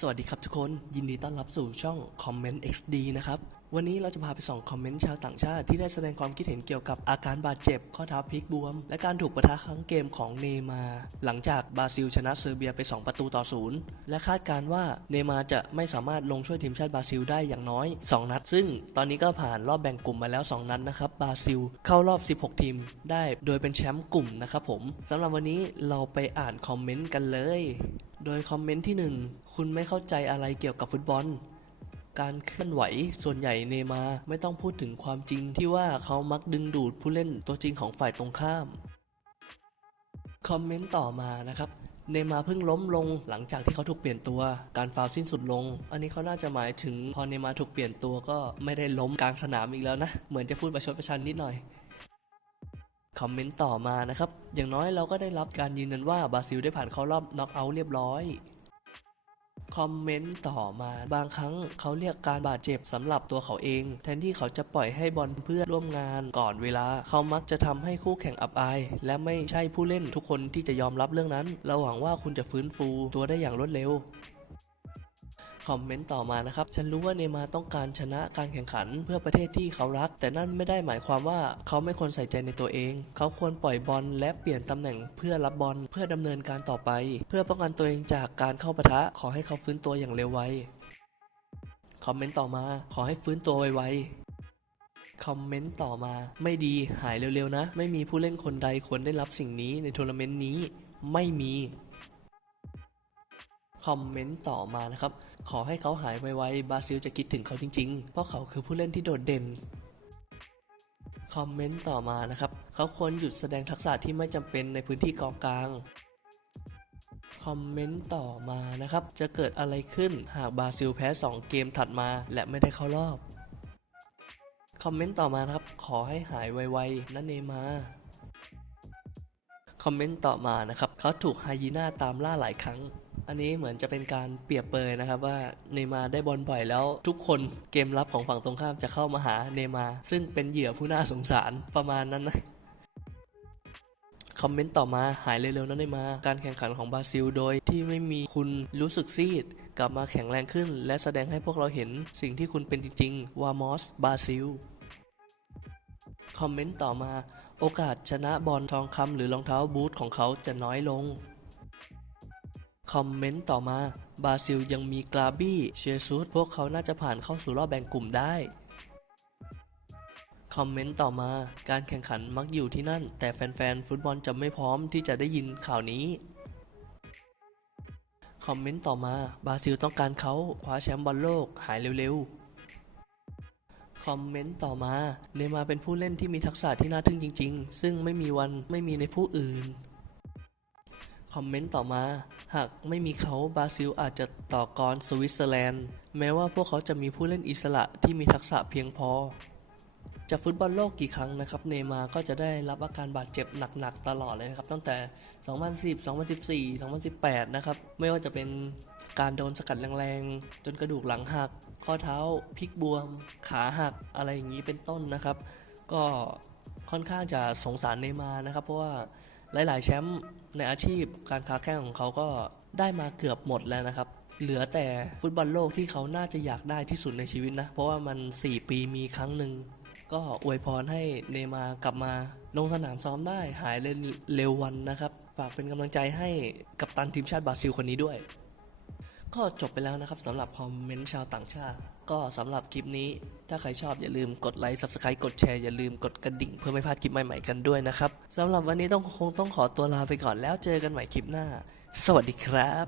สวัสดีครับทุกคนยินดีต้อนรับสู่ช่อง Comment XD นะครับ วันนี้เราจะพาไปส่องคอมเมนต์ชาวต่างชาติที่ได้แสดงความคิดเห็นเกี่ยวกับอาการบาดเจ็บ ข้อเท้าพลิกบวม และการถูกประทะครั้งเกมของเนย์มา หลังจากบราซิลชนะเซอร์เบียไป 2 ประตูต่อศูนย์และคาดการณ์ว่าเนย์มาจะไม่สามารถลงช่วยทีมชาติบราซิลได้อย่างน้อย 2 นัด ซึ่งตอนนี้ก็ผ่านรอบแบ่งกลุ่มมาแล้ว 2 นัดนะครับบราซิลเข้ารอบ 16 ทีม ได้โดยเป็นแชมป์กลุ่มนะครับผมสำหรับวันนี้เราไปอ่านคอมเมนต์กันเลย โดยคอมเมนต์ที่ 1 คุณไม่เข้าใจอะไรเกี่ยวกับฟุตบอล การเคลื่อนไหวส่วนใหญ่เนมาไม่ต้องพูดถึงความจริงที่ว่าเขามักดึงดูดผู้เล่นตัวจริงของฝ่ายตรงข้าม คอมเมนต์ต่อมานะครับเนมาเพิ่งล้มลงหลังจากที่เขาถูกเปลี่ยนตัว การฟาวสิ้นสุดลง อันนี้เขาน่าจะหมายถึงพอเนมาถูกเปลี่ยนตัวก็ไม่ได้ล้มกลางสนามอีกแล้วนะ เหมือนจะพูดประชดประชันนิดหน่อย คอมเมนต์ต่อมานะครับ อย่างน้อยเราก็ได้รับการยืนยันว่าบราซิลได้ผ่านเข้ารอบน็อกเอาท์เรียบร้อยคอมเมนต์ต่อมาบางครั้งเขาเรียกการบาดเจ็บสำหรับตัวเขาเอง แทนที่เขาจะปล่อยให้บอลเพื่อนร่วมงานก่อนเวลา เขามักจะทำให้คู่แข่งอับอาย และไม่ใช่ผู้เล่นทุกคนที่จะยอมรับเรื่องนั้นเราหวังว่าคุณจะฟื้นฟูตัวได้อย่างรวดเร็ว คอมเมนต์ต่อมานะครับ ฉันรู้ว่าเนมาต้องการชนะการแข่งขันเพื่อประเทศที่เขารัก แต่นั่นไม่ได้หมายความว่าเขาไม่ควรใส่ใจในตัวเอง เขาควรปล่อยบอลและเปลี่ยนตำแหน่งเพื่อรับบอลเพื่อดำเนินการต่อไป เพื่อป้องกันตัวเองจากการเข้าปะทะ ขอให้เขาฟื้นตัวอย่างเร็วไวคอมเมนต์ต่อมา ขอให้ฟื้นตัวไวๆคอมเมนต์ต่อมาไม่ดีหายเร็วๆนะ ไม่มีผู้เล่นคนใดควรได้รับสิ่งนี้ในทัวร์นาเมนต์นี้ ไม่มี คอมเมนต์ต่อมานะครับ ขอให้เขาหายไวๆบราซิลจะคิดถึงเขาจริงๆ เพราะเขาคือผู้เล่นที่โดดเด่นคอมเมนต์ต่อมานะครับ เขาควรหยุดแสดงทักษะที่ไม่จำเป็นในพื้นที่กองกลางคอมเมนต์ต่อมานะครับ จะเกิดอะไรขึ้นหากบราซิลแพ้ 2 เกมถัดมา และไม่ได้เข้ารอบ คอมเมนต์ต่อมาครับ ขอให้หายไวๆนั่นเนมา คอมเมนต์ต่อมานะครับ เขาถูกไฮยีน่าตามล่าหลายครั้ง อันนี้เหมือนจะเป็นการเปรียบเปยนะครับว่าเนมาได้บอลบ่อยแล้ว ทุกคนเกมรับของฝั่งตรงข้ามจะเข้ามาหาเนมาซึ่งเป็นเหยื่อผู้น่าสงสารประมาณนั้นนะคอมเมนต์ต่อมาหายเร็วๆนะเนย์มา การแข่งขันของบราซิล โดยที่ไม่มีคุณรู้สึกซีด กลับมาแข็งแรงขึ้น และแสดงให้พวกเราเห็นสิ่งที่คุณเป็นจริงๆวามอสบราซิล คอมเมนต์ต่อมา โอกาสชนะบอลทองคำหรือรองเท้าบูทของเขาจะน้อยลง คอมเมนต์ต่อมาบราซิลยังมีกราบี้เชซุสพวกเขาน่าจะผ่านเข้าสู่รอบแบ่งกลุ่มได้ คอมเมนต์ต่อมา การแข่งขันมักอยู่ที่นั่น แต่แฟนๆ ฟุตบอลจะไม่พร้อมที่จะได้ยินข่าวนี้ คอมเมนต์ต่อมาบราซิลต้องการเขาคว้าแชมป์บอลโลกหายเร็วๆ คอมเมนต์ต่อมา เนย์มาเป็นผู้เล่นที่มีทักษะที่น่าทึ่งจริง ๆ ซึ่งไม่มีวันไม่มีในผู้อื่น คอมเมนต์ต่อมา หากไม่มีเขาบราซิลอาจจะต่อกรสวิตเซอร์แลนด์ แม้ว่าพวกเขาจะมีผู้เล่นอิสระที่มีทักษะเพียงพอจากฟุตบอลโลกกี่ครั้งนะครับเนมาก็จะได้รับอาการบาดเจ็บหนักๆตลอดเลยนะครับ ตั้งแต่ 2010 2014 2018 นะครับ ไม่ว่าจะเป็นการโดนสกัดแรงๆ จนกระดูกหลังหัก ข้อเท้าพลิกบวม ขาหักอะไรอย่างนี้เป็นต้นนะครับ ก็ค่อนข้างจะสงสารเนมานะครับ เพราะว่าหลายๆ แชมป์ ในอาชีพการค้าแข่งของเขาก็ได้มาเกือบหมดแล้วนะครับ เหลือแต่ฟุตบอลโลกที่เขาน่าจะอยากได้ที่สุดในชีวิตนะ เพราะว่ามัน 4 ปีมีครั้งหนึ่ง ก็อวยพรให้เนยมากลับมาลงสนามซ้อมได้หายเร็ววันนะครับ ฝากเป็นกำลังใจให้กัปตันทีมชาติบราซิลคนนี้ด้วย ก็จบไปแล้วนะครับสำหรับคอมเมนต์ชาวต่างชาติ ก็สำหรับคลิปนี้ ถ้าใครชอบอย่าลืมกดไลค์ Subscribe กดแชร์อย่าลืมกดกระดิ่งเพื่อไม่พลาดคลิปใหม่ๆกันด้วยนะครับสำหรับวันนี้ต้องคงต้องขอตัวลาไปก่อนแล้วเจอกันใหม่คลิปหน้า สวัสดีครับ